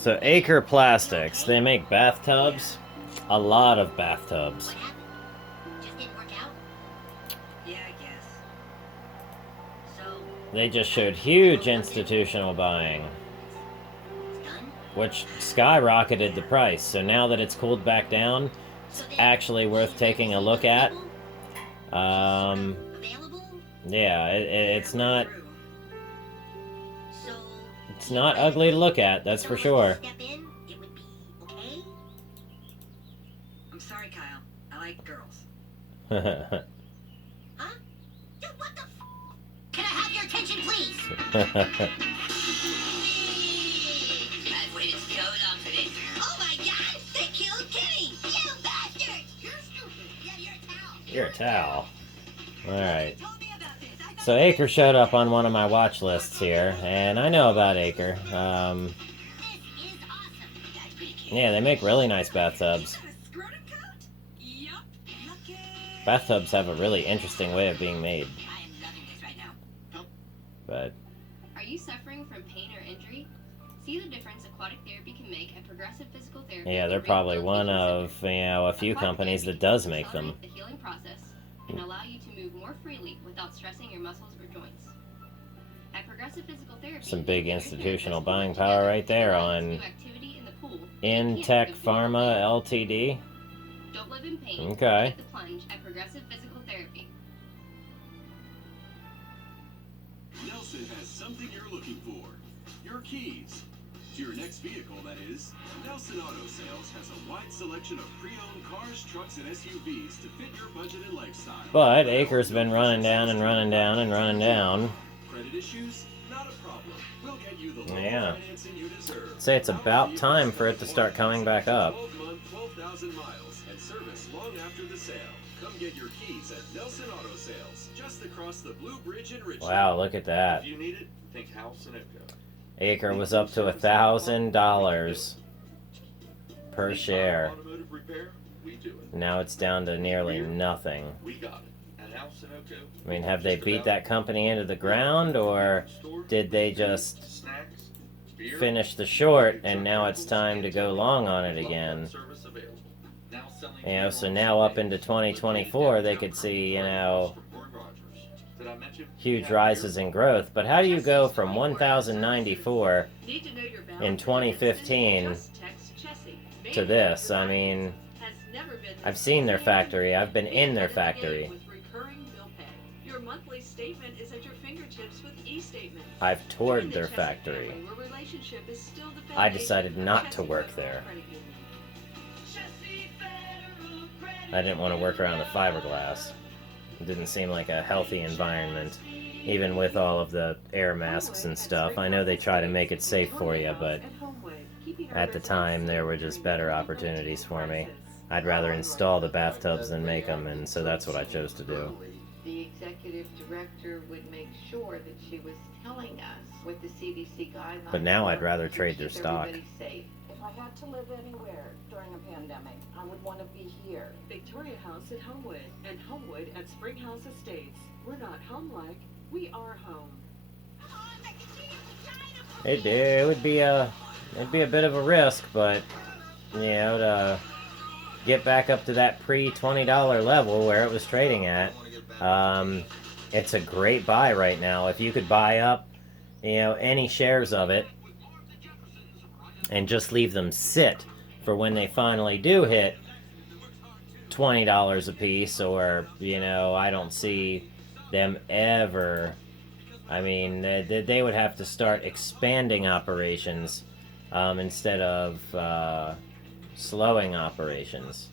So AKER Plastics, they make bathtubs. A lot of bathtubs. Just didn't work out? Yeah, I guess. So They just showed huge institutional buying, it's done? which skyrocketed the price. So now that it's cooled back down, it's So then actually worth she's taking a never look seen at. other people? She's sort Um, of available? yeah, Yeah, it's we're not through. So it's do you not reckon ugly to look at. if That's for someone sure. like me step in, it would be okay? I'm sorry, Kyle. I like girls. Huh? Dude, what the f? Can I have your attention, please? I've waited so long for this. Oh my god! They killed Kenny! You bastard! You're stupid! Yeah, you're a towel! You're a towel. Alright. Told me about this. I So AKER showed up on one of my watch lists here, and I know about AKER. This is awesome. That's pretty cute. Yeah, they make really nice bathtubs. You got a scrotum coat? Yup. Lucky. Bathtubs have a really interesting way of being made, I am loving this right now. but Are you suffering from pain or injury? See the difference aquatic therapy can make at Progressive Physical Therapy. yeah, they're probably one of, a few companies that does make them. The healing process and allow you to move more freely without stressing your muscles or joints. At Progressive Physical Therapy, Some big you and your institutional therapist buying work power together right there to allow you on to do activity in the pool that you Intech can't because you don't Pharma live. Ltd. Don't live in pain. Okay. Take the plunge at Progressive Physical Therapy. Nelson has something you're looking for. Your keys. To your next vehicle, that is. Nelson Auto Sales has a wide selection of pre-owned cars, trucks, and SUVs to fit your budget and lifestyle. But AKER's been running down and running down and running down. Credit issues? Not a problem. We'll get you the loan Yeah. financing you deserve. I'd say it's about time for it to start coming back up. 12-month, 12,000 miles, and service long after the sale. Come get your keys at Nelson Auto Sales, just across the Blue Bridge in Richmond. Wow, look at that. If you need it, think House and Echo. AKER was up to $1,000 per Anytime share. automotive repair, we do it. Now it's down to nearly nothing. We got it. At House and Echo. I mean, have they beat that company into the ground, or did they just Snacks, beer, finish the short and now it's time to go long on it again? service available. Now selling So now up into 2024 they could see, Did I mention huge rises in growth. But how do you go from 1,094 Need to know your in 2015 Just text Chessie. to this? I mean, Has never been I've seen their factory. I've been in their factory. with recurring bill pay. Your monthly statement is at your fingertips with e-statements. I've toured Join the their Chessie factory. family, where relationship is still the I foundation decided of not to Chessie work Federal there. Credit Union. I didn't want to work around the fiberglass. It didn't seem like a healthy environment, even with all of the air masks and stuff. I know they try to make it safe for you, but at the time there were just better opportunities for me. I'd rather install the bathtubs than make them, and so that's what I chose to do. The executive director would make sure that she was telling us what the CDC guidelines. But now I'd were rather to trade their keep stock. everybody safe. If I had to live anywhere during a pandemic, I would want to be here. Victoria House at Homewood and Homewood at Spring House Estates. We're not home-like, we are home. It would be a bit of a risk, but to get back up to that pre-$20 level where it was trading at, it's a great buy right now. If you could buy up, any shares of it and just leave them sit for when they finally do hit $20 a piece, or I don't see them ever. I mean, they would have to start expanding operations instead of slowing operations.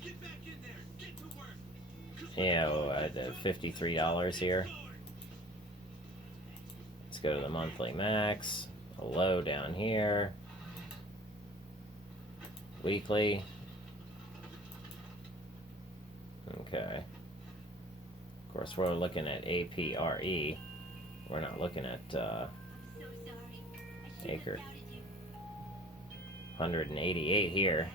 $53 here. Let's go to the monthly max. A low down here. Weekly. Okay. Of course, we're looking at APRE. We're not looking at AKER. 188 here.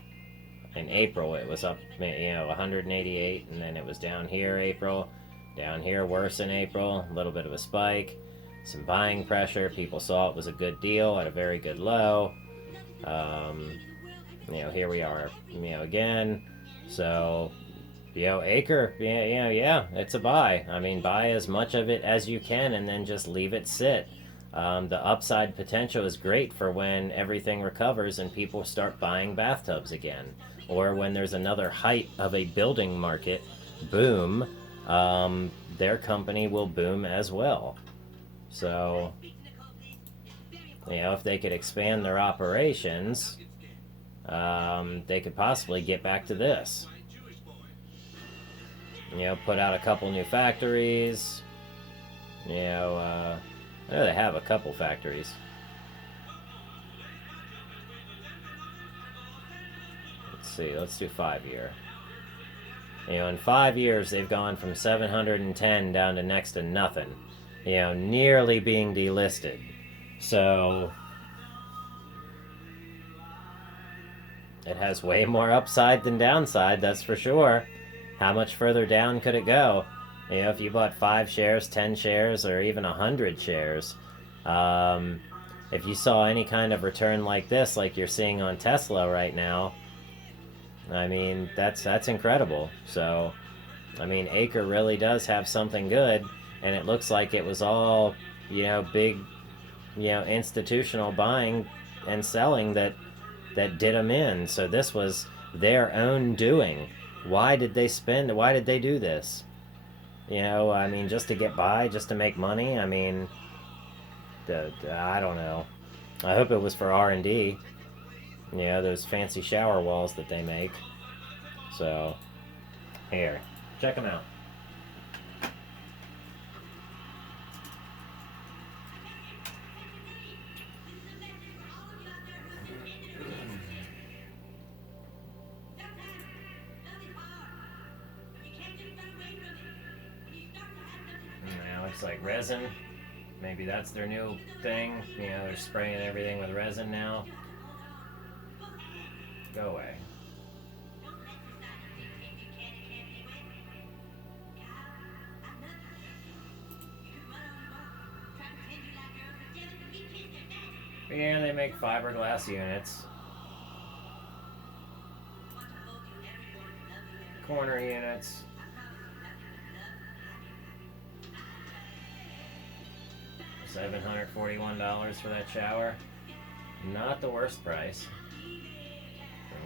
In April, it was up, 188, and then it was down here April. Down here, worse in April. A little bit of a spike. Some buying pressure. People saw it was a good deal at a very good low. You know, here we are, you know, again. So, you know, AKER, yeah, it's a buy. I mean, buy as much of it as you can and then just leave it sit. The upside potential is great for when everything recovers and people start buying bathtubs again, or when there's another height of a building market boom. Their company will boom as well. So, you know, if they could expand their operations, they could possibly get back to this. You know, put out a couple new factories. You know, I know they have a couple factories. Let's see, let's do 5 year. You know, in 5 years, they've gone from 710 down to next to nothing. You know, nearly being delisted. So, it has way more upside than downside, that's for sure. How much further down could it go? You know, if you bought 5 shares, 10 shares, or even 100 shares, if you saw any kind of return like this, like you're seeing on Tesla right now, I mean, that's incredible. So, I mean, AKER really does have something good, and it looks like it was all, you know, big, you know, institutional buying and selling that did them in. So this was their own doing. Why did they do this? You know, I mean, just to get by, just to make money? I mean, I don't know. I hope it was for R&D. You know, those fancy shower walls that they make. So, here, check them out. Now it's like resin. Maybe that's their new thing. You know, they're spraying everything with resin now. Go away. But yeah, they make fiberglass units. Corner units. $741 for that shower. Not the worst price.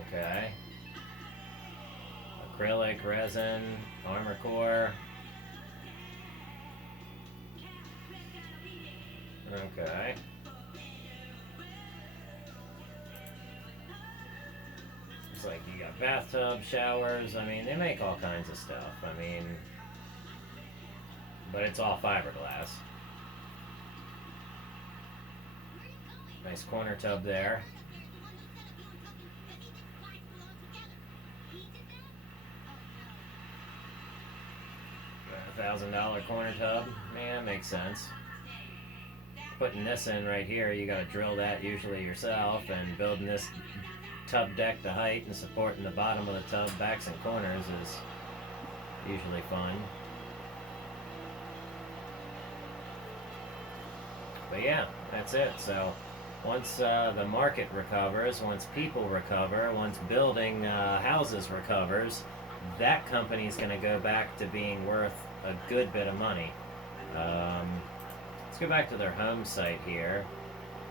Okay. Acrylic, resin, armor core. Okay. It's like you got bathtub, showers. I mean, they make all kinds of stuff. I mean, but it's all fiberglass. Nice corner tub there. $1,000 corner tub. Man, that makes sense. Putting this in right here, you gotta drill that usually yourself, and building this tub deck to height and supporting the bottom of the tub, backs and corners, is usually fun. But yeah, that's it. So once the market recovers, once people recover, once building houses recovers, that company's going to go back to being worth a good bit of money. Let's go back to their home site here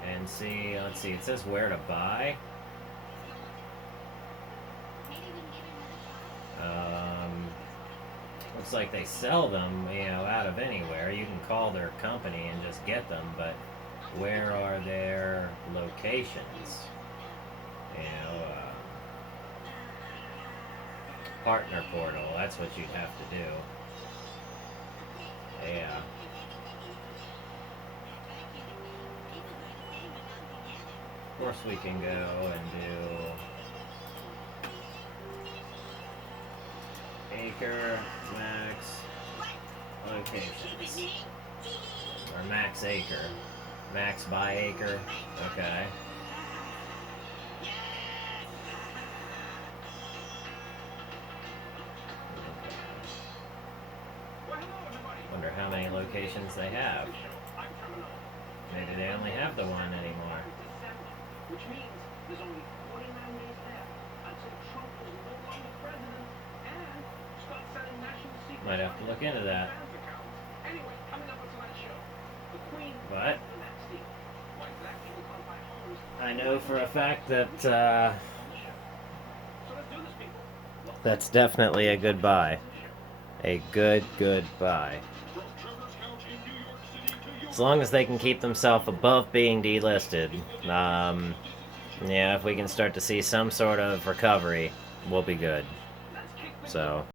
and see. Let's see, it says where to buy. Looks like they sell them, you know, out of anywhere. You can call their company and just get them, but where are their locations? You know, partner portal, that's what you'd have to do. Yeah. Of course we can go and do AKER max locations, or max AKER, max by AKER. Okay. Wonder how many locations they have. Maybe they only have the one anymore. Which means There's only 49 days left until Trump is no longer president and starts sending national secrets. Might have to look into that. Anyway, coming up on tonight's show, the Queen But the Max Steel. Why black people can't buy homes. I know for a fact that So let's do this, people. that's definitely a good buy. A good buy. As long as they can keep themselves above being delisted, yeah, if we can start to see some sort of recovery, we'll be good. So.